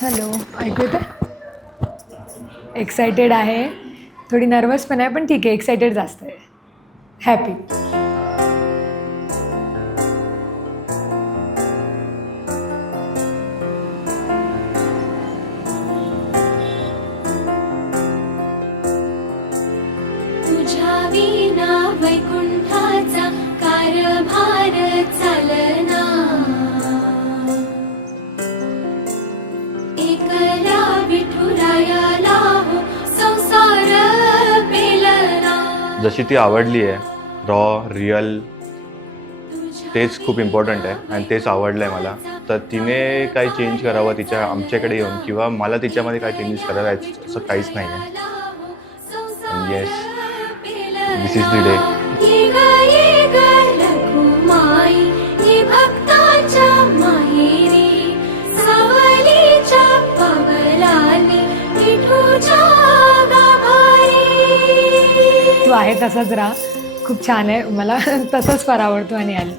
Hello, ऐकू येतं? Excited आहे, थोडी नर्वस पण आहे, पण ठीक आहे, एक्सायटेड जास्त आहे. हॅपी. तुझ्या विना वैकुंठाचा कारभार चालना, एकला विठुरायाला हो संसार पेलना. जशी ती आवडली आहे, रॉ रिअल, तेच खूप इम्पॉर्टंट आहे आणि तेच आवडलं आहे मला. तर तिने काही चेंज करावं तिच्या आमच्याकडे येऊन, किंवा मला तिच्यामध्ये काय चेंजेस करायचं असं काहीच नाही आहे. Yes, this is the day. तू आहे तसाच राहा, खूप छान आहे, मला तसंच फार आवडतो आणि आली.